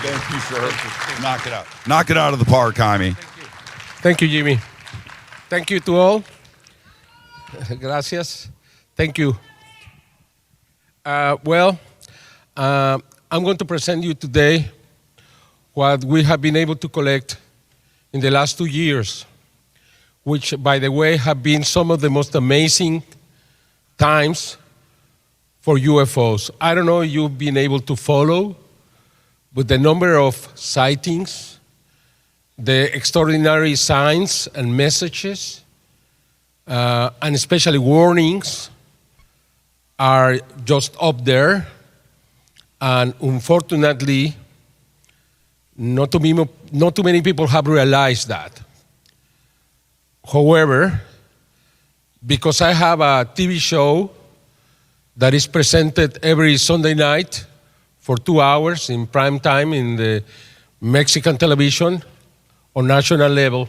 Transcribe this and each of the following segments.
Thank you, sir. Knock it out. Knock it out of the park, Jaime. Thank you, Jimmy. Thank you to all. Gracias. Thank you. I'm going to present you today what we have been able to collect in the last 2 years, which, by the way, have been some of the most amazing times for UFOs. I don't know if you've been able to follow, but the number of sightings, the extraordinary signs and messages, and especially warnings, are just up there. And unfortunately, not too many people have realized that. However, because I have a TV show that is presented every Sunday night for 2 hours in prime time in the Mexican television on national level,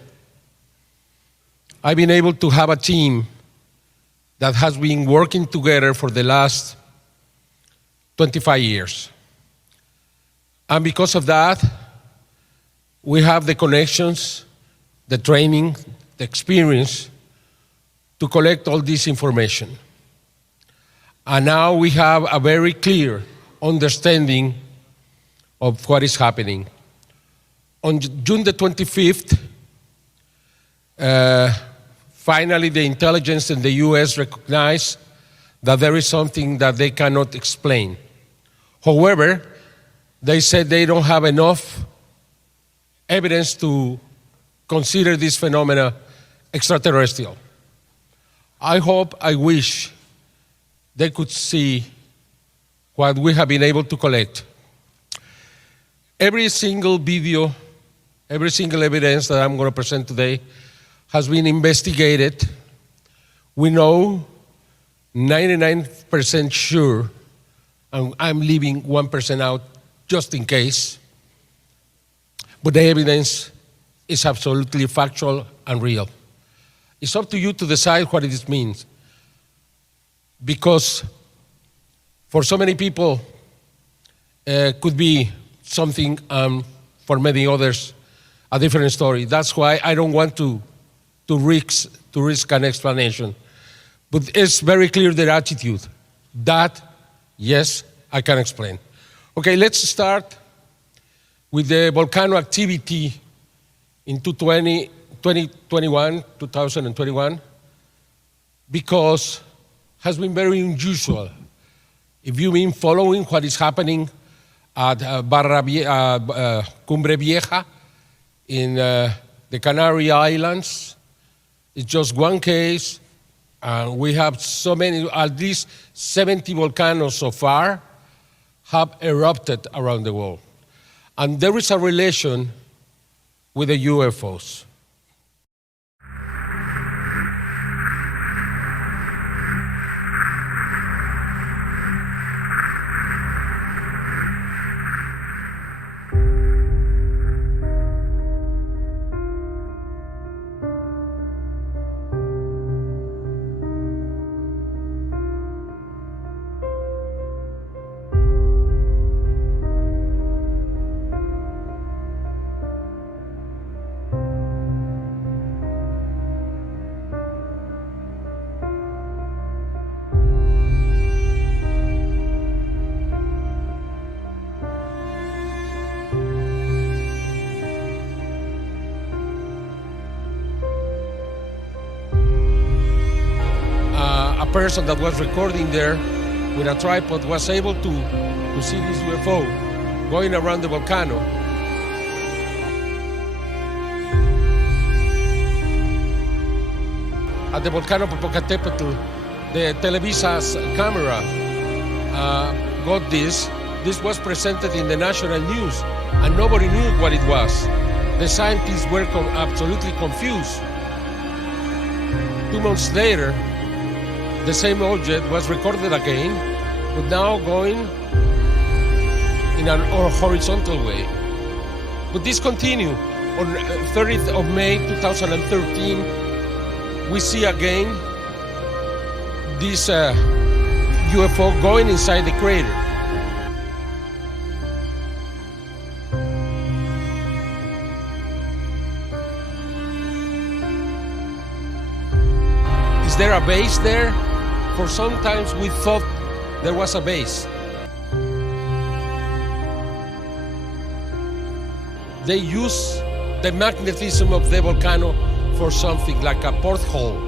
I've been able to have a team that has been working together for the last 25 years. And because of that, we have the connections, the training, the experience to collect all this information. And now we have a very clear understanding of what is happening. On June the 25th, finally the intelligence in the US recognized that there is something that they cannot explain. However, they said they don't have enough evidence to consider this phenomena extraterrestrial. I wish they could see what we have been able to collect. Every single video, every single evidence that I'm going to present today has been investigated. We know 99% sure, and I'm leaving 1% out just in case, but the evidence is absolutely factual and real. It's up to you to decide what it means. Because for so many people, could be something, for many others, a different story. That's why I don't want to risk an explanation. But it's very clear their attitude. That, yes, I can explain. Okay, let's start with the volcano activity in 2021, because has been very unusual. If you've been following what is happening at Cumbre Vieja in the Canary Islands, it's just one case, and we have so many, at least 70 volcanoes so far have erupted around the world. And there is a relation with the UFOs. A person that was recording there with a tripod was able to see this UFO going around the volcano. At the volcano Popocatépetl, the Televisa's camera got this. This was presented in the national news, and nobody knew what it was. The scientists were absolutely confused. 2 months later, the same object was recorded again, but now going in a horizontal way. But this continued. On 30th of May 2013, we see again this UFO going inside the crater. there a base there? For sometimes we thought there was a base. They use the magnetism of the volcano for something like a porthole.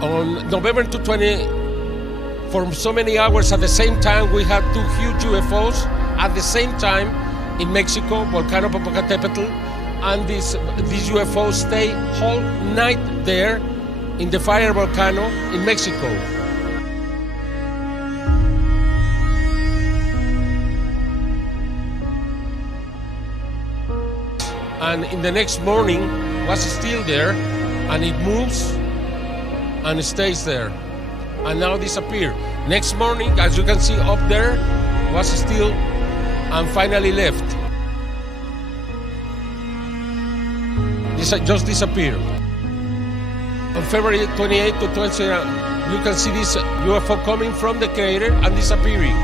On November 220, for so many hours at the same time, we had two huge UFOs at the same time in Mexico, Volcano Popocatépetl, and these UFOs stay whole night there in the fire volcano in Mexico. And in the next morning was still there, and it moves and stays there, and now disappear. Next morning, as you can see up there, was still and finally left. This just disappeared. On February 28 to 20, you can see this UFO coming from the crater and disappearing.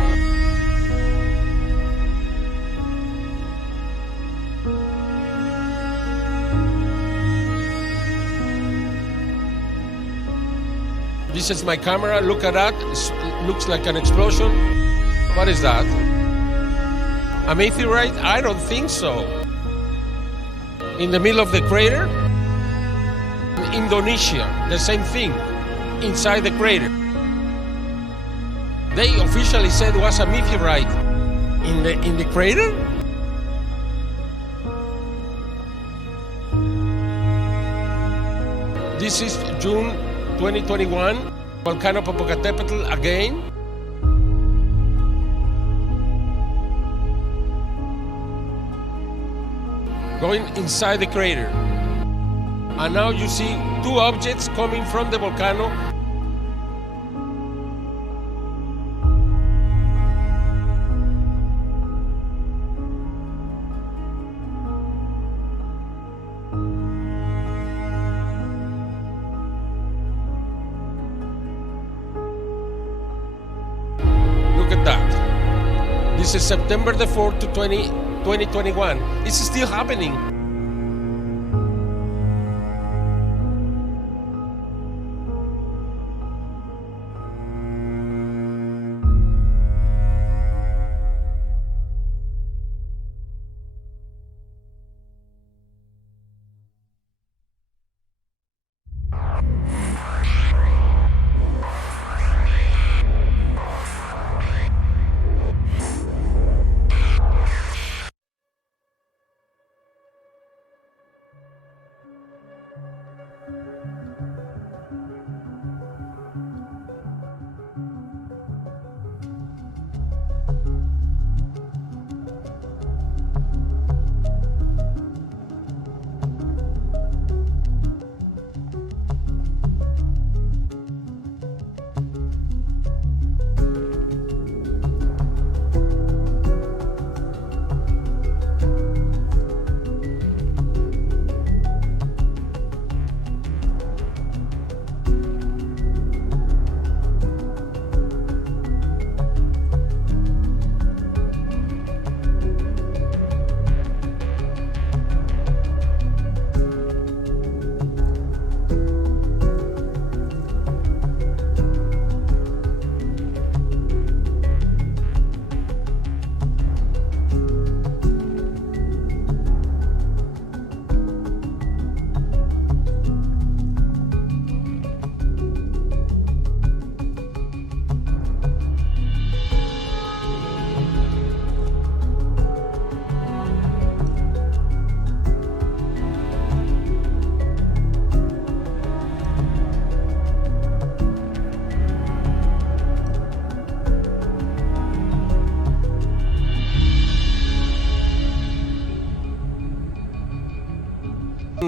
This is my camera, look at that, it looks like an explosion. What is that? A meteorite? I don't think so. In the middle of the crater? In Indonesia, the same thing, inside the crater. They officially said it was a meteorite. In the crater? This is June 2021, Volcano Popocatépetl again. Going inside the crater. And now you see two objects coming from the volcano. This is September the 4th to 2021. It's still happening.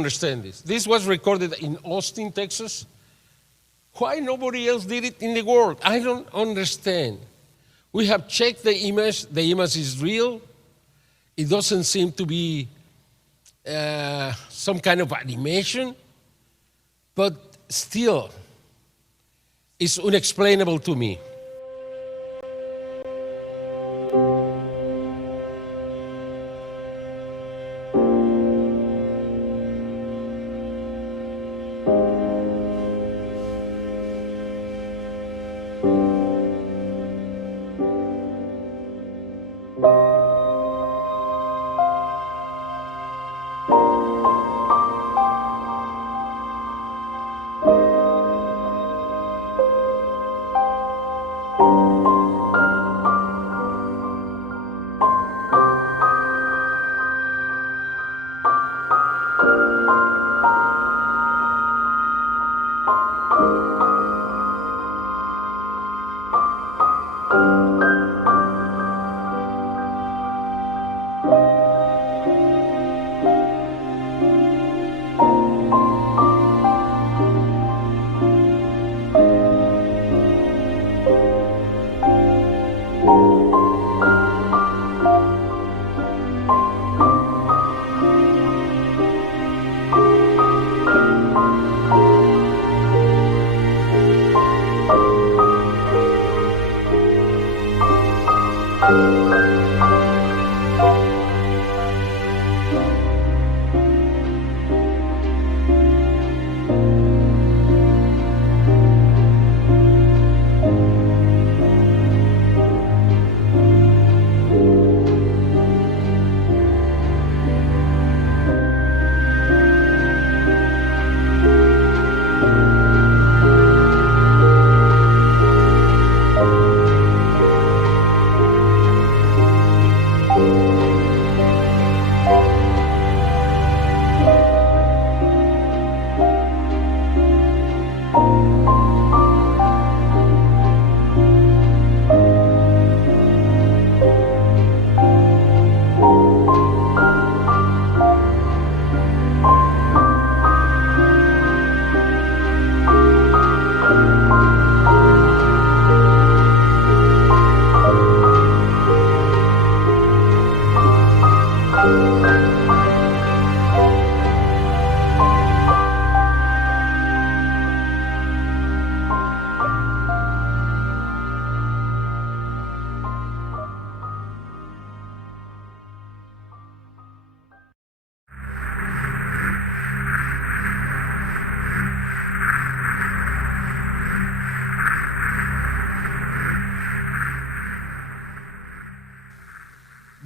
understand this. This was recorded in Austin, Texas. Why nobody else did it in the world? I don't understand. We have checked the image. The image is real. It doesn't seem to be some kind of animation, but still, it's unexplainable to me.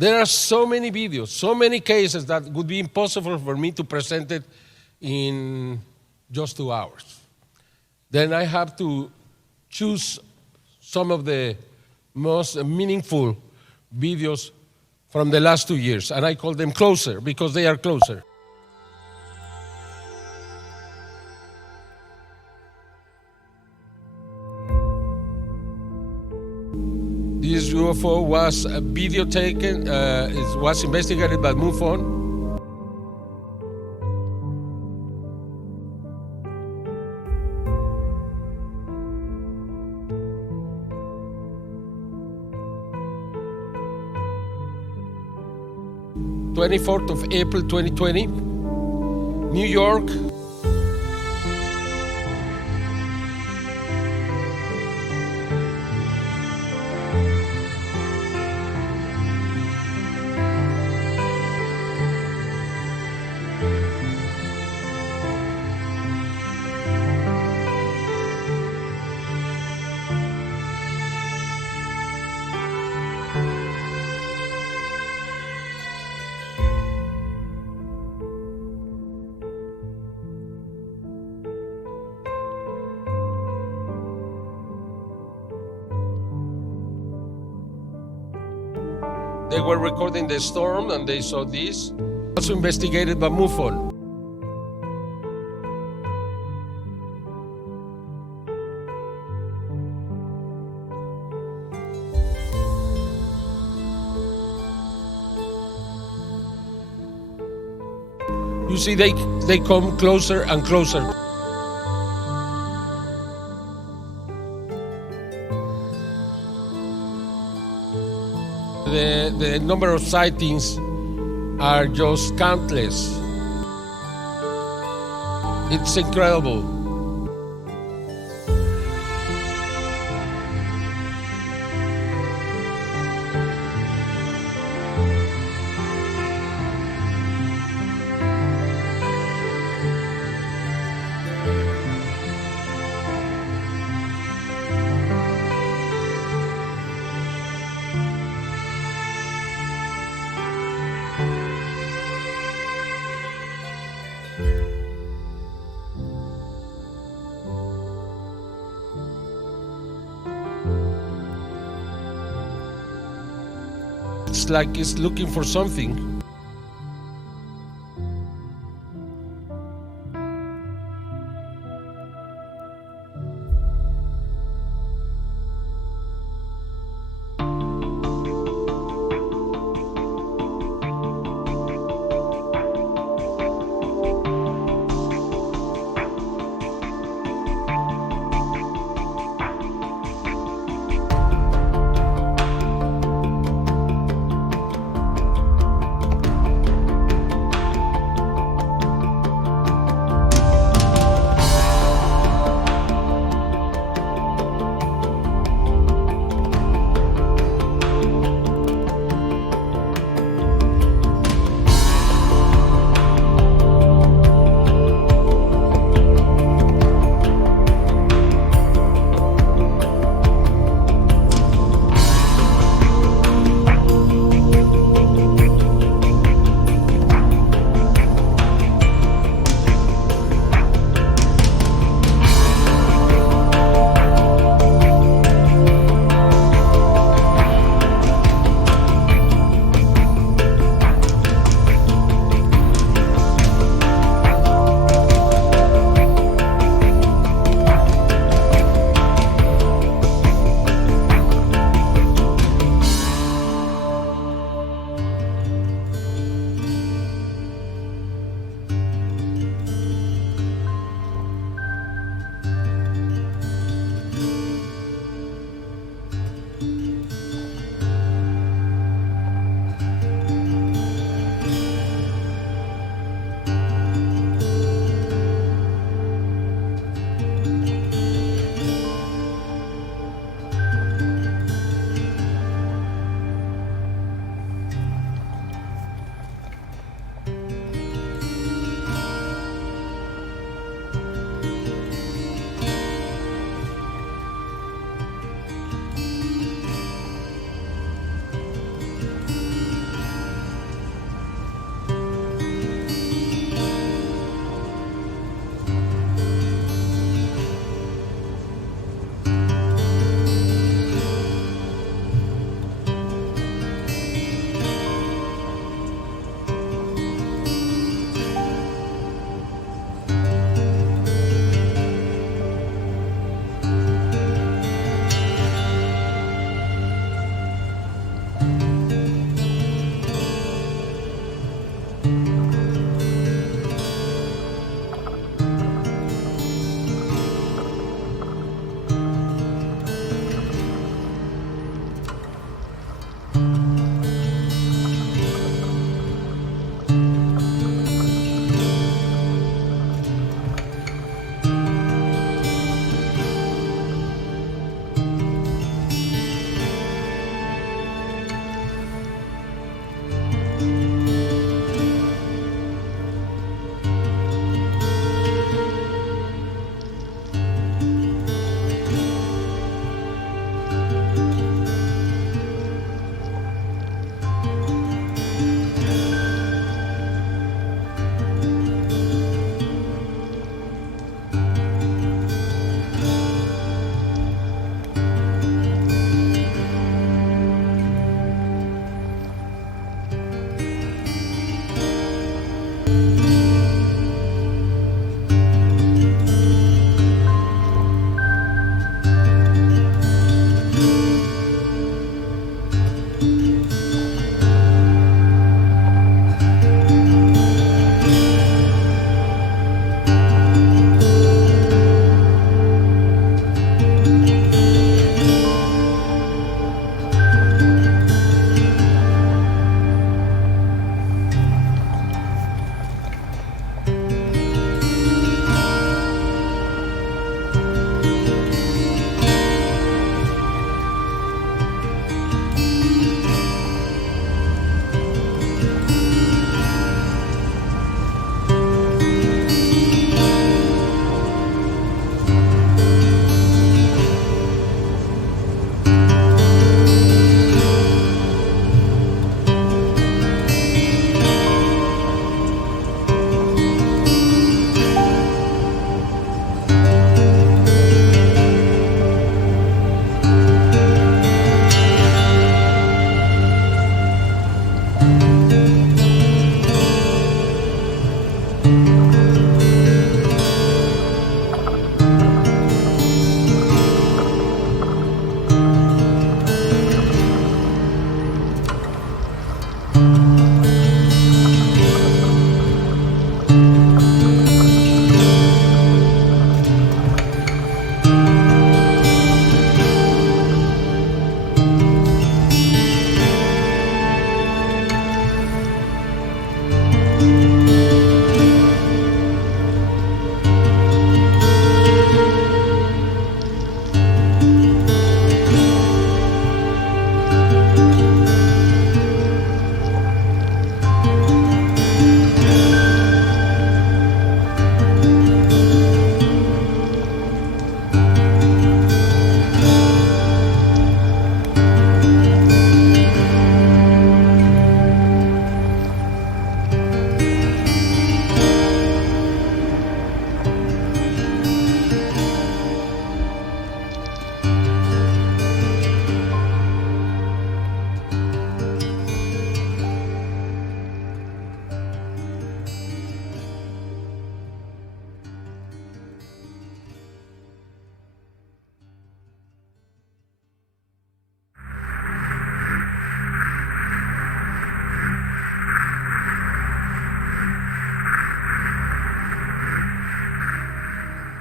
There are so many videos, so many cases that would be impossible for me to present it in just 2 hours. Then I have to choose some of the most meaningful videos from the last 2 years, and I call them closer because they are closer. This UFO was a video taken, it was investigated by MUFON. April 2020, New York. They were recording the storm and they saw this. Also investigated by MUFON. You see they come closer and closer. The number of sightings are just countless. It's incredible. It's like it's looking for something.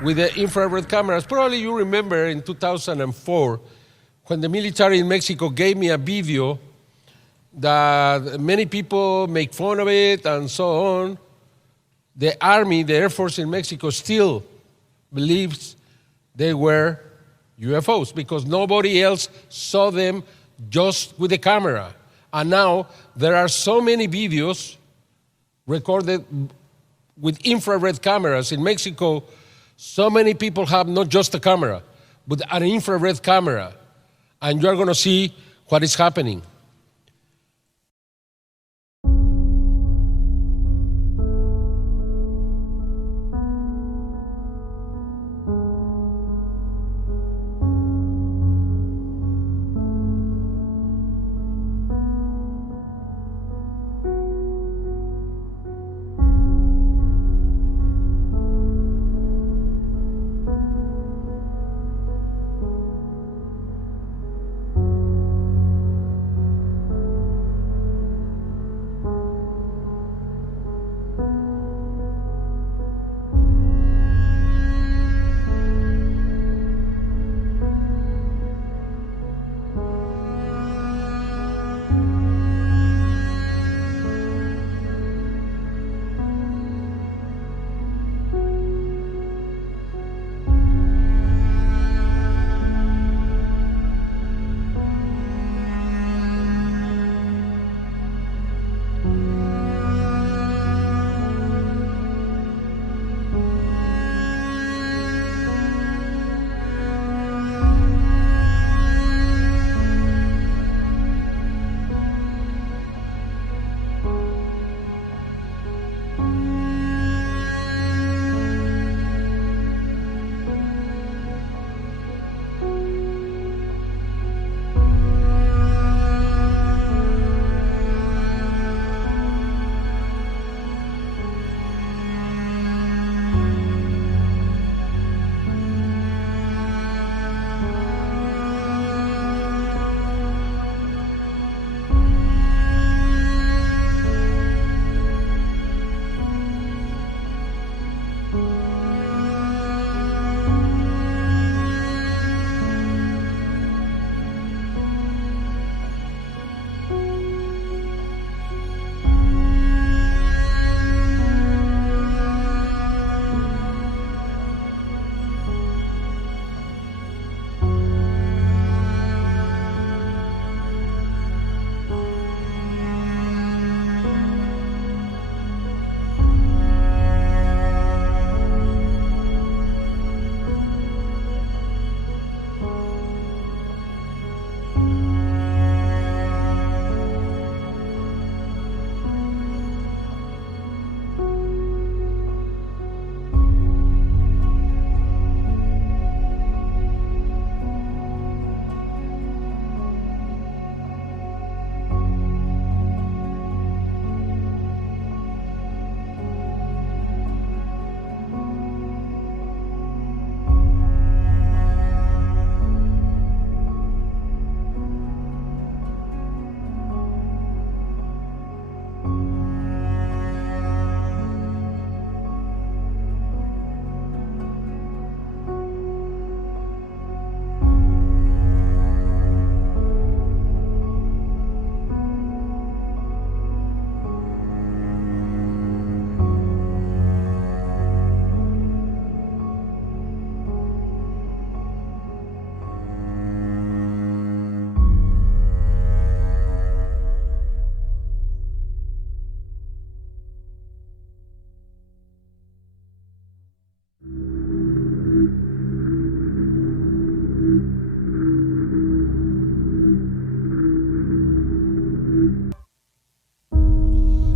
with the infrared cameras. Probably you remember in 2004, when the military in Mexico gave me a video that many people make fun of it and so on. The Army, the Air Force in Mexico still believes they were UFOs because nobody else saw them just with the camera. And now there are so many videos recorded with infrared cameras. In Mexico, so many people have not just a camera, but an infrared camera. And you're going to see what is happening.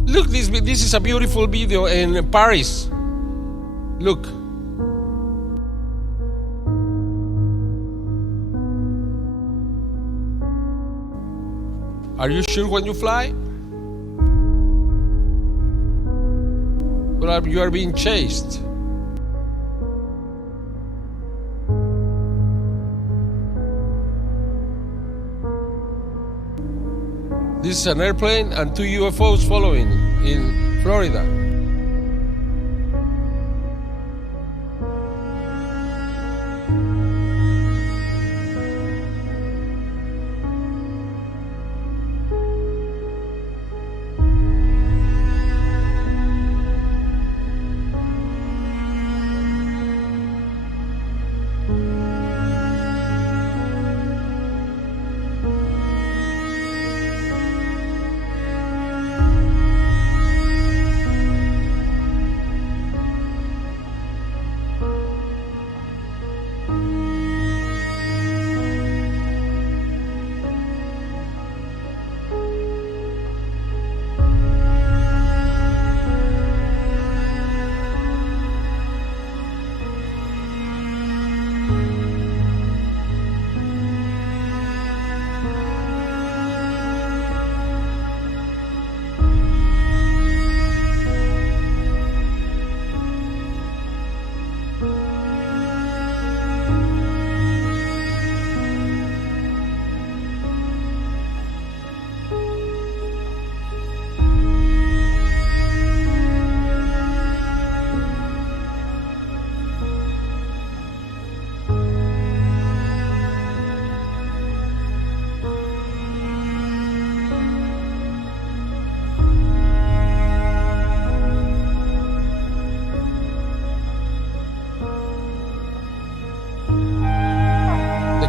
Look, this is a beautiful video in Paris. Look. Are you sure when you fly? Well, you are being chased. This is an airplane and 2 UFOs following in Florida.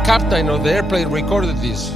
captain of the airplane recorded this.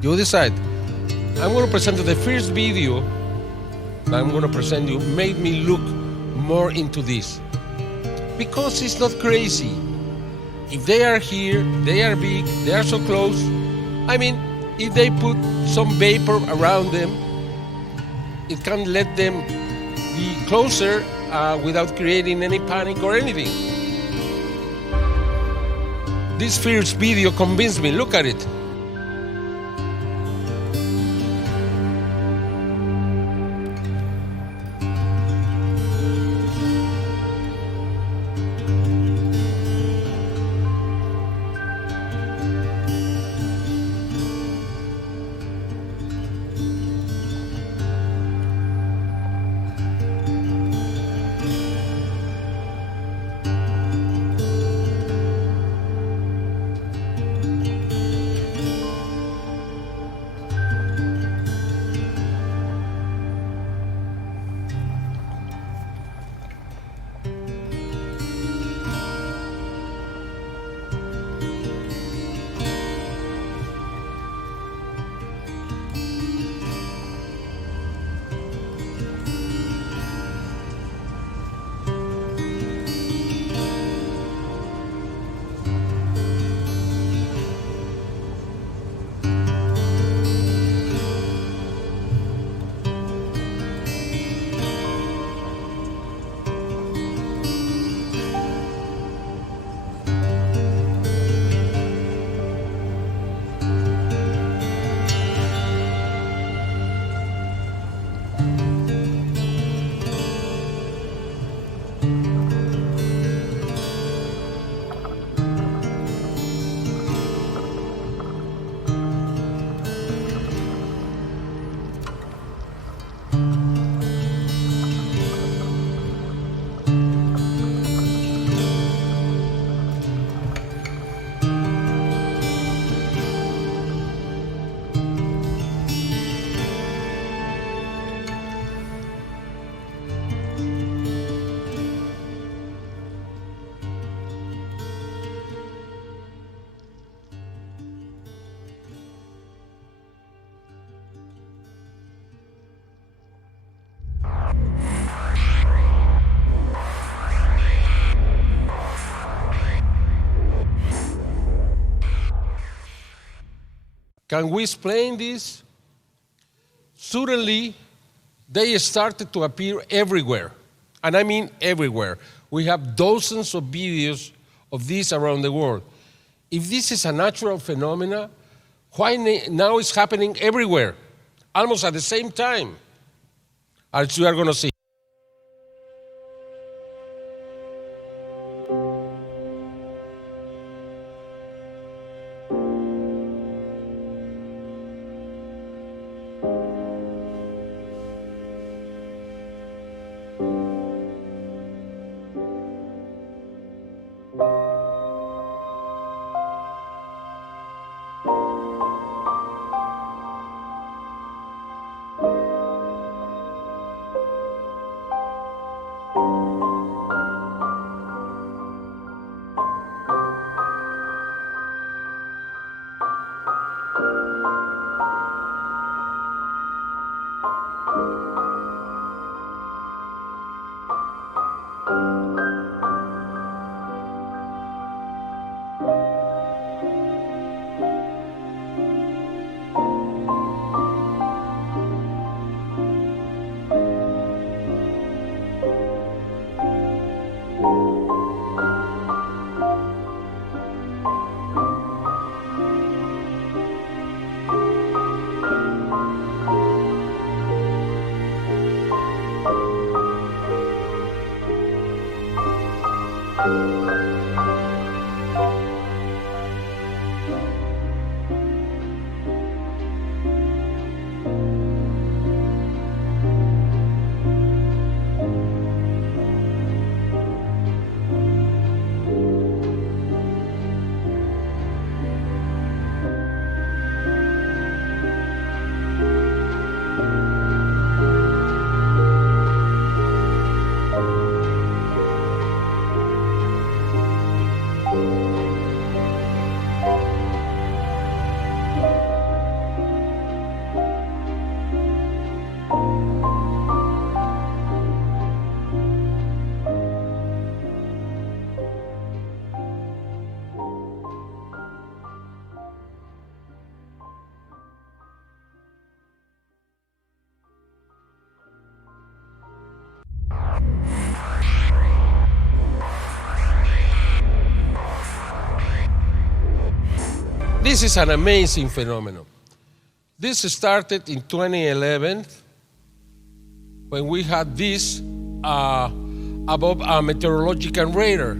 You decide. I'm going to present you the first video that I'm going to present you made me look more into this. Because it's not crazy. If they are here, they are big, they are so close. I mean, if they put some vapor around them, it can let them be closer without creating any panic or anything. This first video convinced me. Look at it. Can we explain this? Suddenly, they started to appear everywhere. And I mean everywhere. We have dozens of videos of this around the world. If this is a natural phenomenon, why now it's happening everywhere, almost at the same time, as you are going to see? This is an amazing phenomenon. This started in 2011 when we had this above a meteorological radar.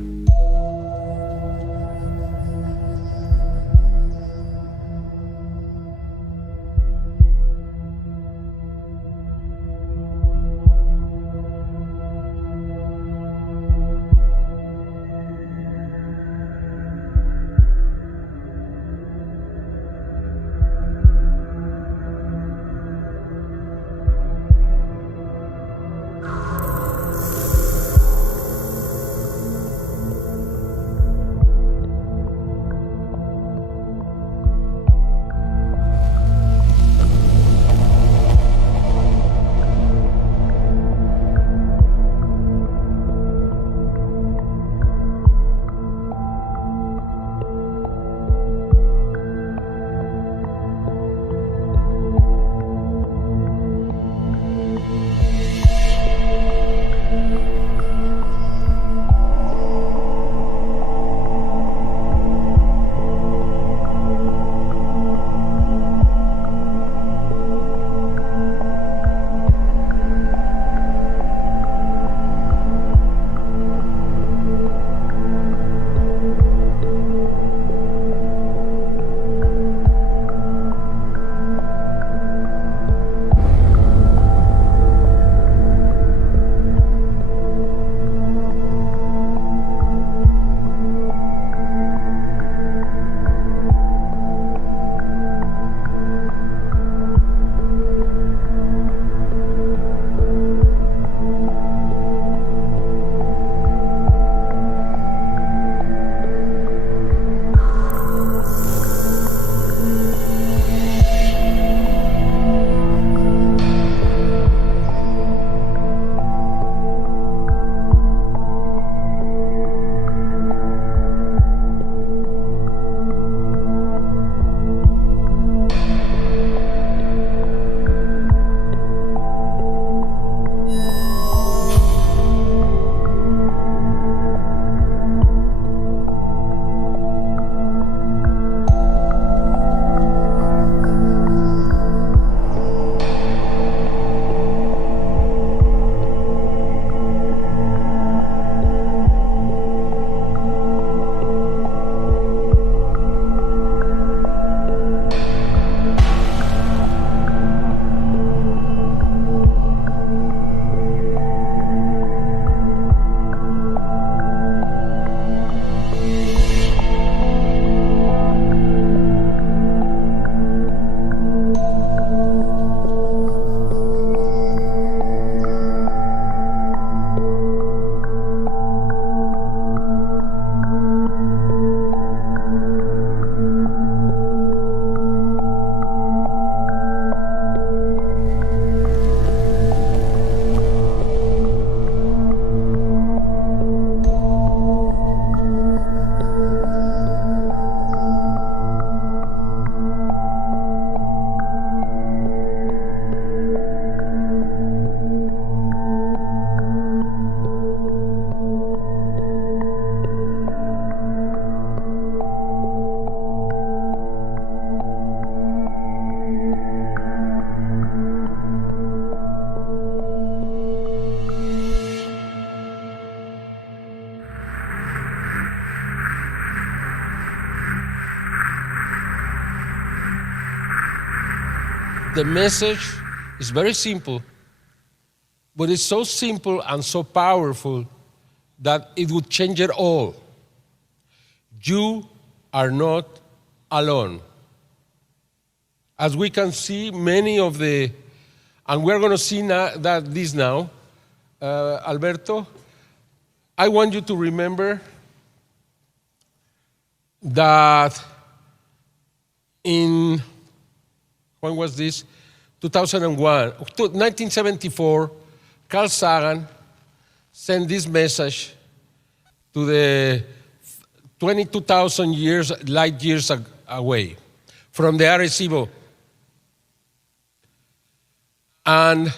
The message is very simple, but it's so simple and so powerful that it would change it all. You are not alone. As we can see, many of the, and we're going to see this now, Alberto, I want you to remember that in, when was this? 1974, Carl Sagan sent this message to the 22,000 light years away from the Arecibo. And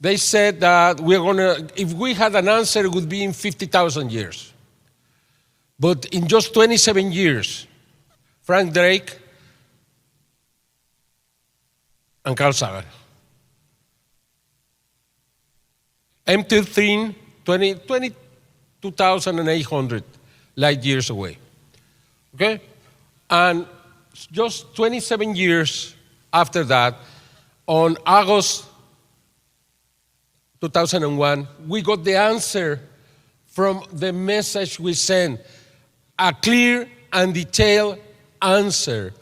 they said that if we had an answer, it would be in 50,000 years. But in just 27 years, Frank Drake and Carl Sagan emptied 22,800 light years away. Okay? And just 27 years after that, on August 2001, we got the answer from the message we sent, a clear and detailed answer.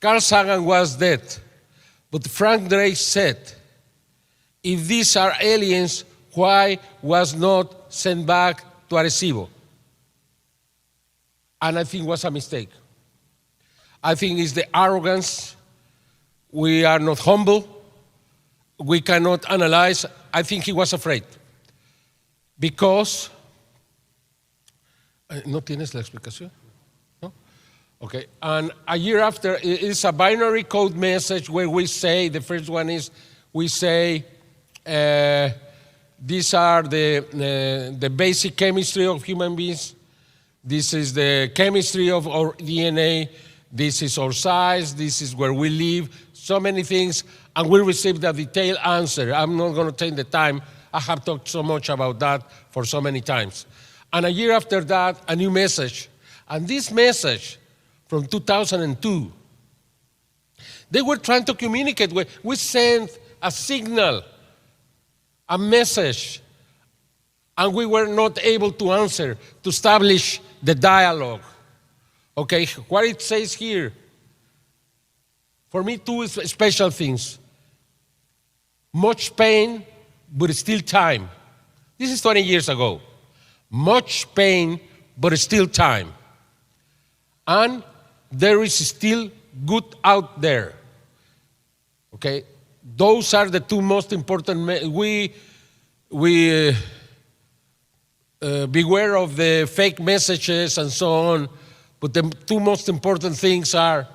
Carl Sagan was dead, but Frank Drake said, if these are aliens, why was not sent back to Arecibo? And I think it was a mistake. I think it's the arrogance. We are not humble. We cannot analyze. I think he was afraid. Because, ¿no tienes la explicación? No? Okay, and a year after, it's a binary code message where we say, the first one is, we say, these are the basic chemistry of human beings. This is the chemistry of our DNA. This is our size. This is where we live. So many things. And we received a detailed answer. I'm not going to take the time. I have talked so much about that for so many times. And a year after that, a new message. And this message from 2002, they were trying to communicate. We sent a signal, a message, and we were not able to answer, to establish the dialogue. Okay, what it says here, for me, two special things. Much pain, but still time. This is 20 years ago. Much pain, but still time. And there is still good out there. Okay, those are the two most important. Beware of the fake messages and so on. But the two most important things are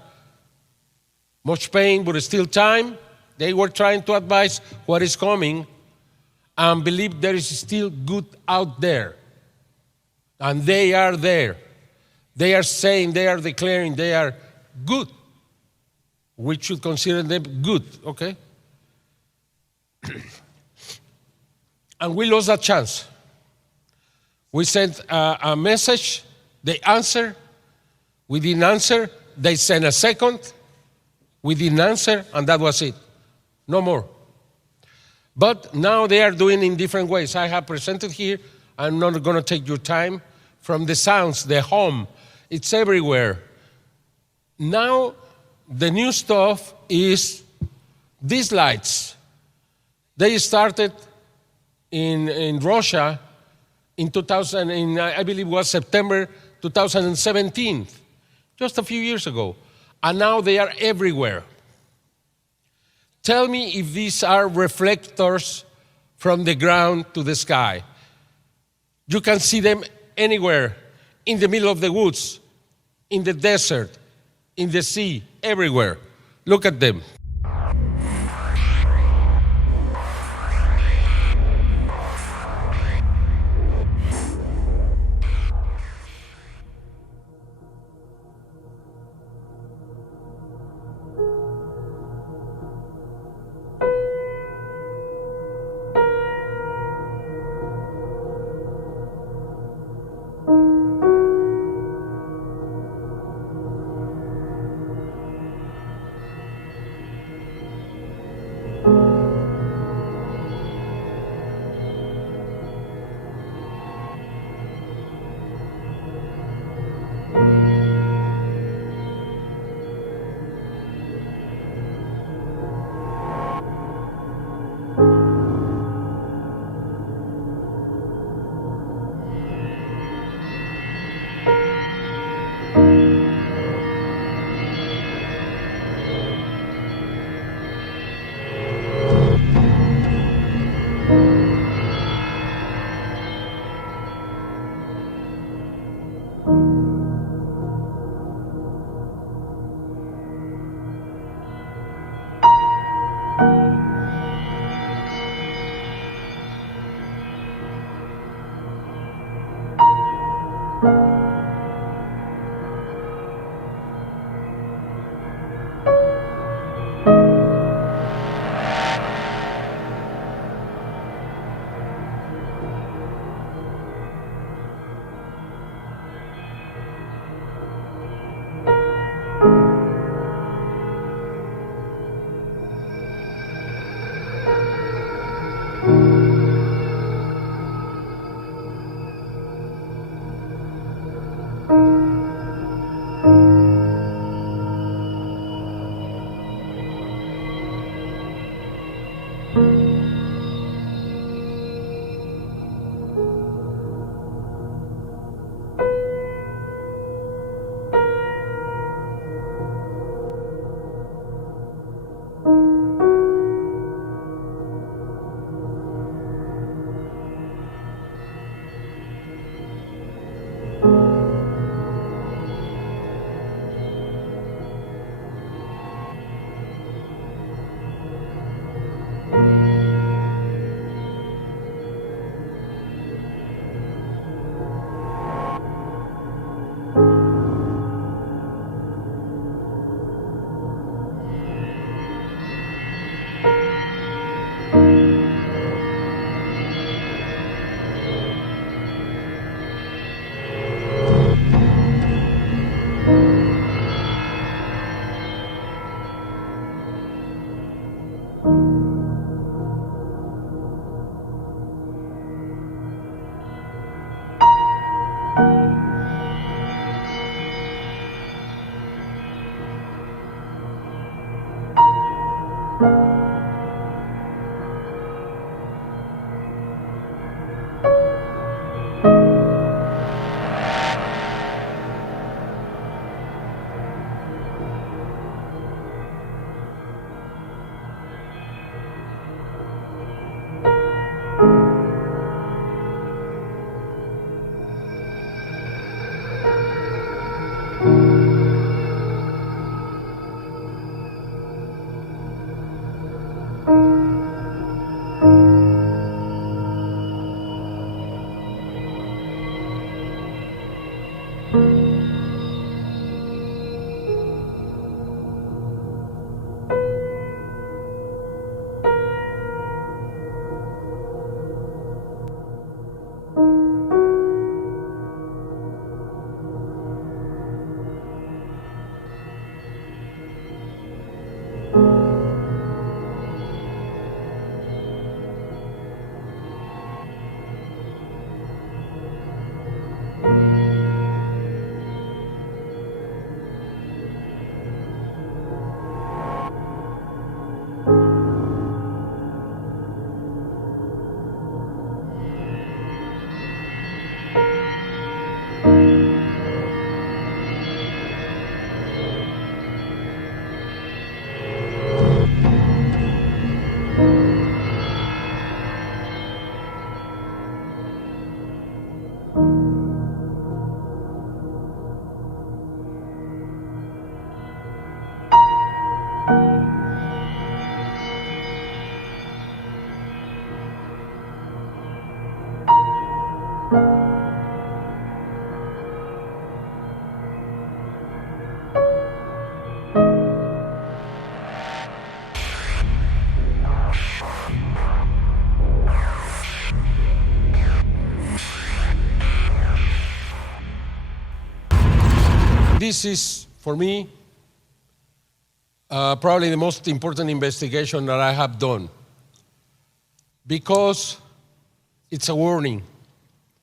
much pain, but still time. They were trying to advise what is coming and believe there is still good out there. And they are there. They are saying, they are declaring they are good. We should consider them good, okay? And we lost that chance. We sent a message, they answered. We didn't answer. They sent a second. We didn't answer, and that was it. No more. But now they are doing in different ways. I have presented here. I'm not going to take your time. From the sounds, the hum, it's everywhere. Now, the new stuff is these lights. They started in Russia in I believe it was September 2017. Just a few years ago, and now they are everywhere. Tell me if these are reflectors from the ground to the sky. You can see them anywhere, in the middle of the woods, in the desert, in the sea, everywhere. Look at them. this is, for me, probably the most important investigation that I have done, because it's a warning.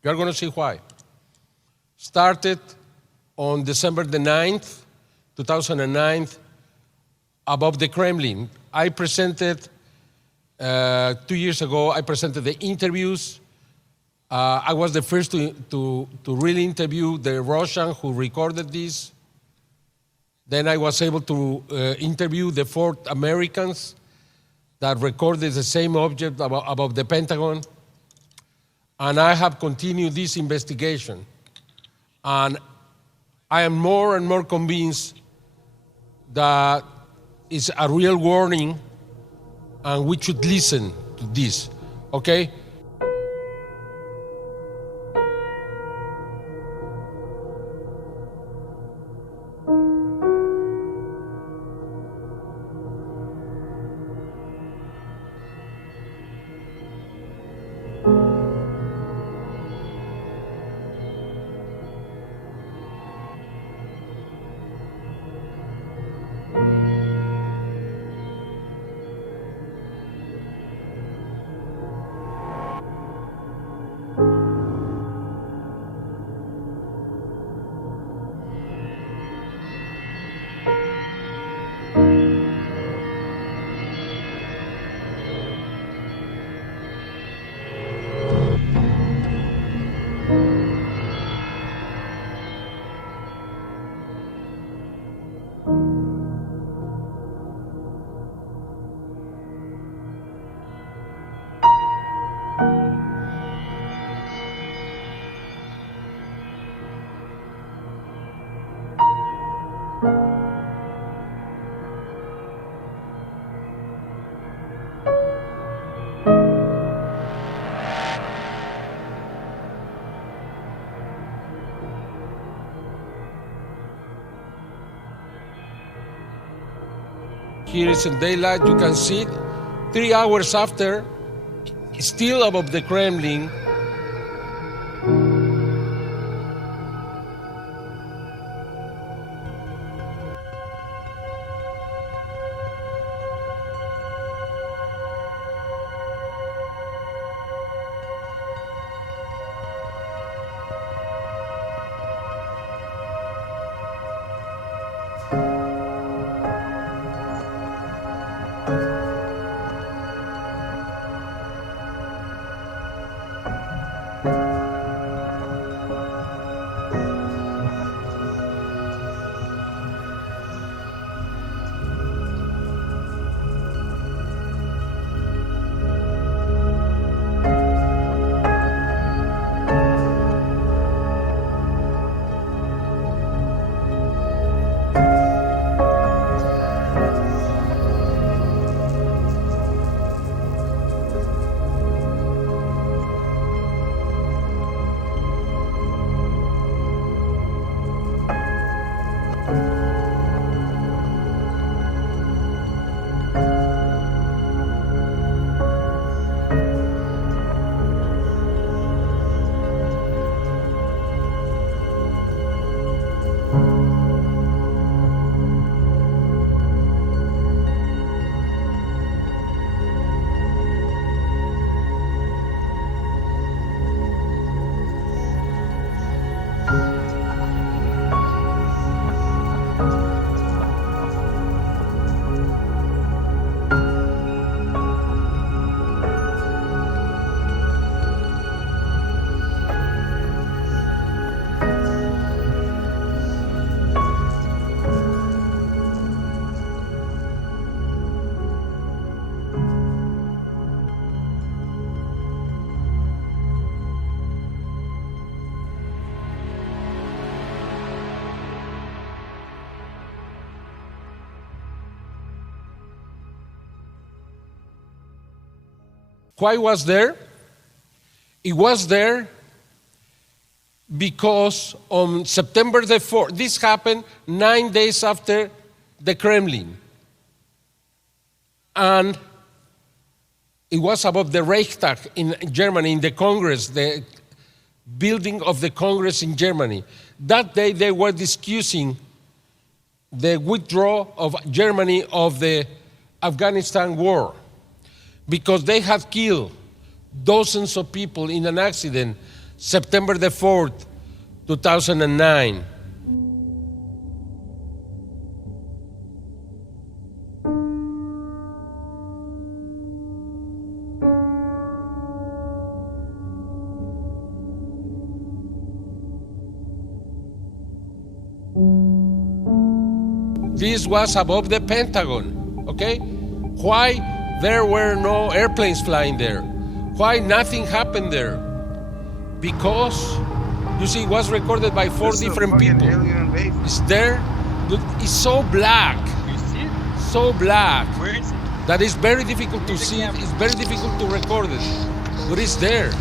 You're going to see why. Started on December the 9th, 2009, above the Kremlin. I presented, 2 years ago, I presented the interviews. I was the first to really interview the Russian who recorded this. Then I was able to interview the 4 Americans that recorded the same object above the Pentagon. And I have continued this investigation. And I am more and more convinced that it's a real warning and we should listen to this, okay? Here is in daylight, you can see it. 3 hours after, still above the Kremlin. Why was there? It was there because on September the 4th, this happened 9 days after the Kremlin. And it was above the Reichstag in Germany, in the Congress, the building of the Congress in Germany. That day they were discussing the withdrawal of Germany of the Afghanistan war, because they had killed dozens of people in an accident September the 4th, 2009. This was above the Pentagon, okay? Why there were no airplanes flying there? Why nothing happened there? Because, you see, it was recorded by four different people. It's there, but it's so black, You see it? so black, Where is it? that it's very difficult to see it, it's very difficult to record it, but it's there.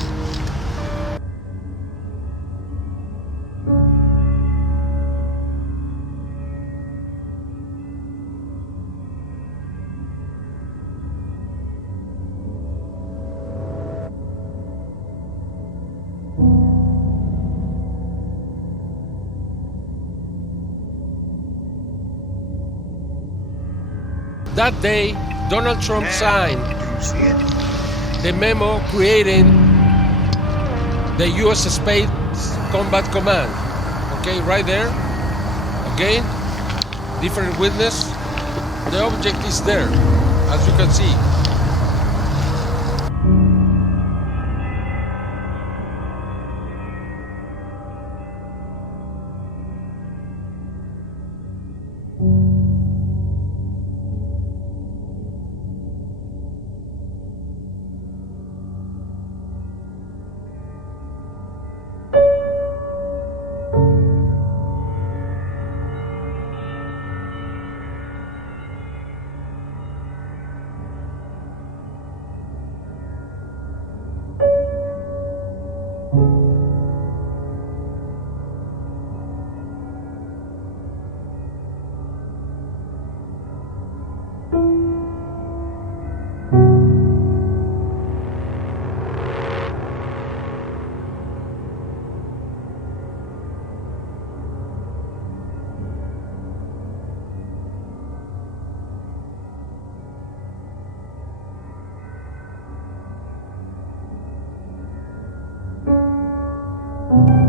That day, Donald Trump signed You see it? the memo creating the U.S. Space Combat Command. Okay, right there. Okay, different witness. The object is there, as you can see.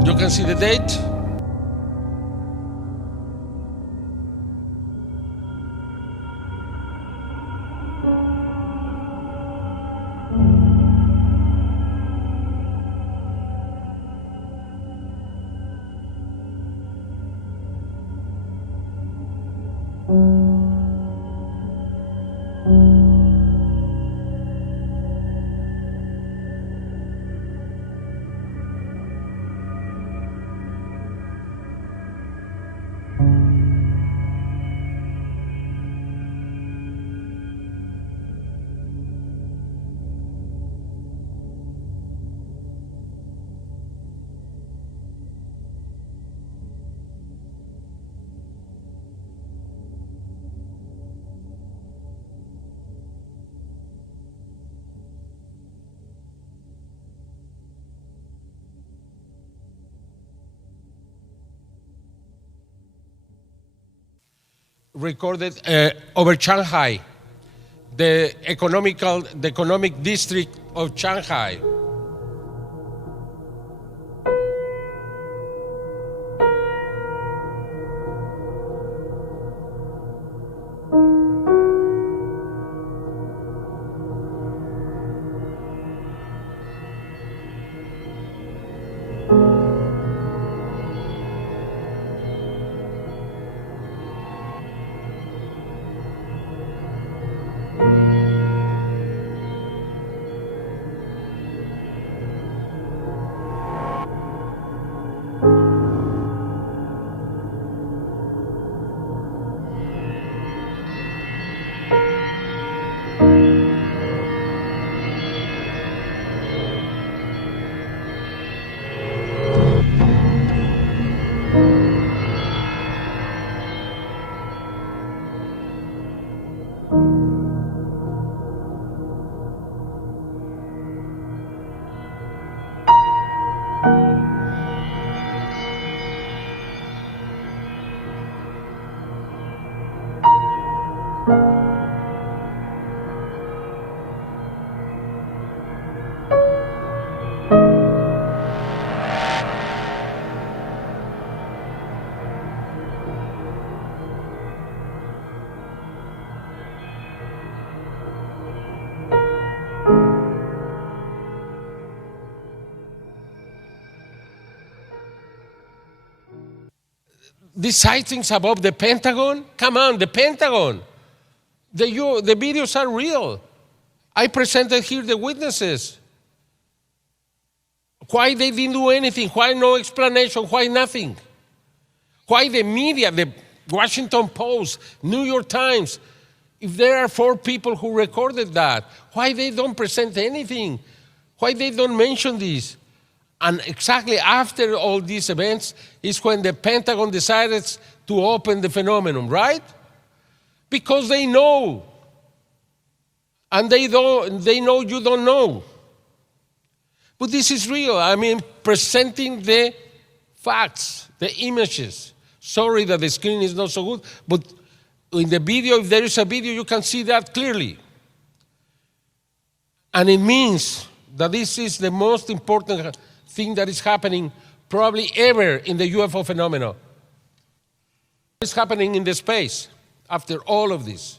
You can see the date. Recorded over Shanghai, the economic district of Shanghai. these sightings above the Pentagon? Come on, the Pentagon. The videos are real. I presented here the witnesses. Why they didn't do anything? Why no explanation? Why nothing? Why the media, the Washington Post, New York Times, if there are 4 people who recorded that, why they don't present anything? Why they don't mention this? And exactly after all these events is when the Pentagon decided to open the phenomenon, right? Because they know. And they know you don't know. But this is real. I mean, presenting the facts, the images. Sorry that the screen is not so good, but in the video, if there is a video, you can see that clearly. And it means that this is the most important thing that is happening probably ever in the UFO phenomenon. It's happening in the space after all of this.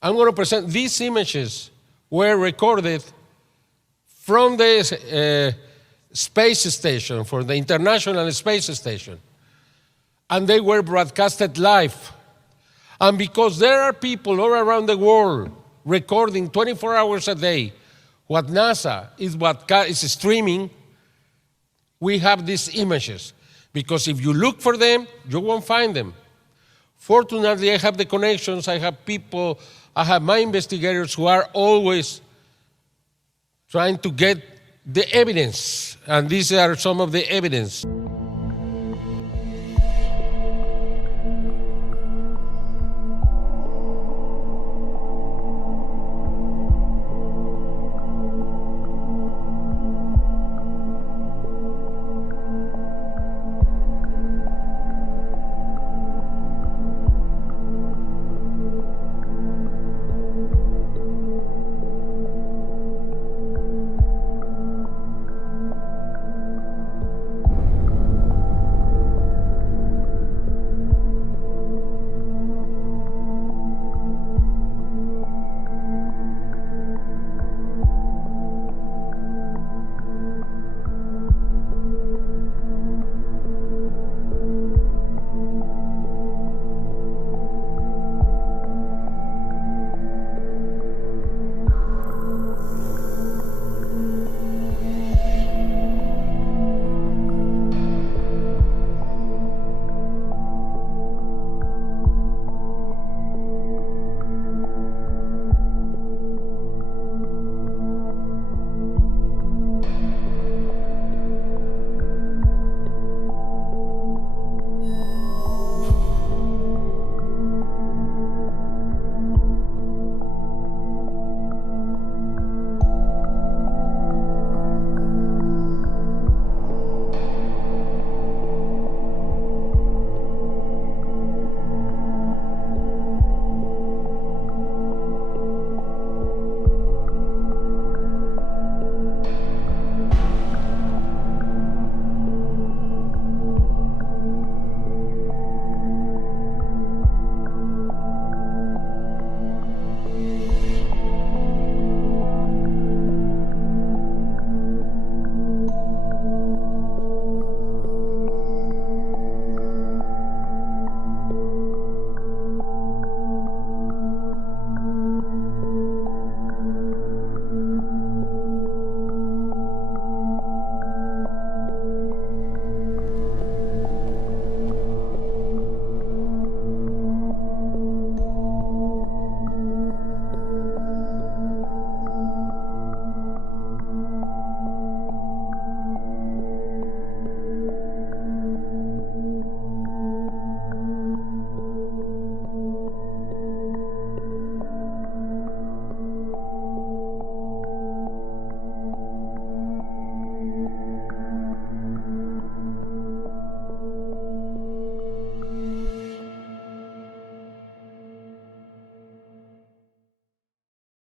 I'm going to present these images were recorded from the space station, for the International Space Station. And they were broadcasted live. And because there are people all around the world recording 24 hours a day what NASA is streaming, we have these images. Because if you look for them, you won't find them. Fortunately, I have the connections, I have people, I have my investigators who are always trying to get the evidence. And these are some of the evidence.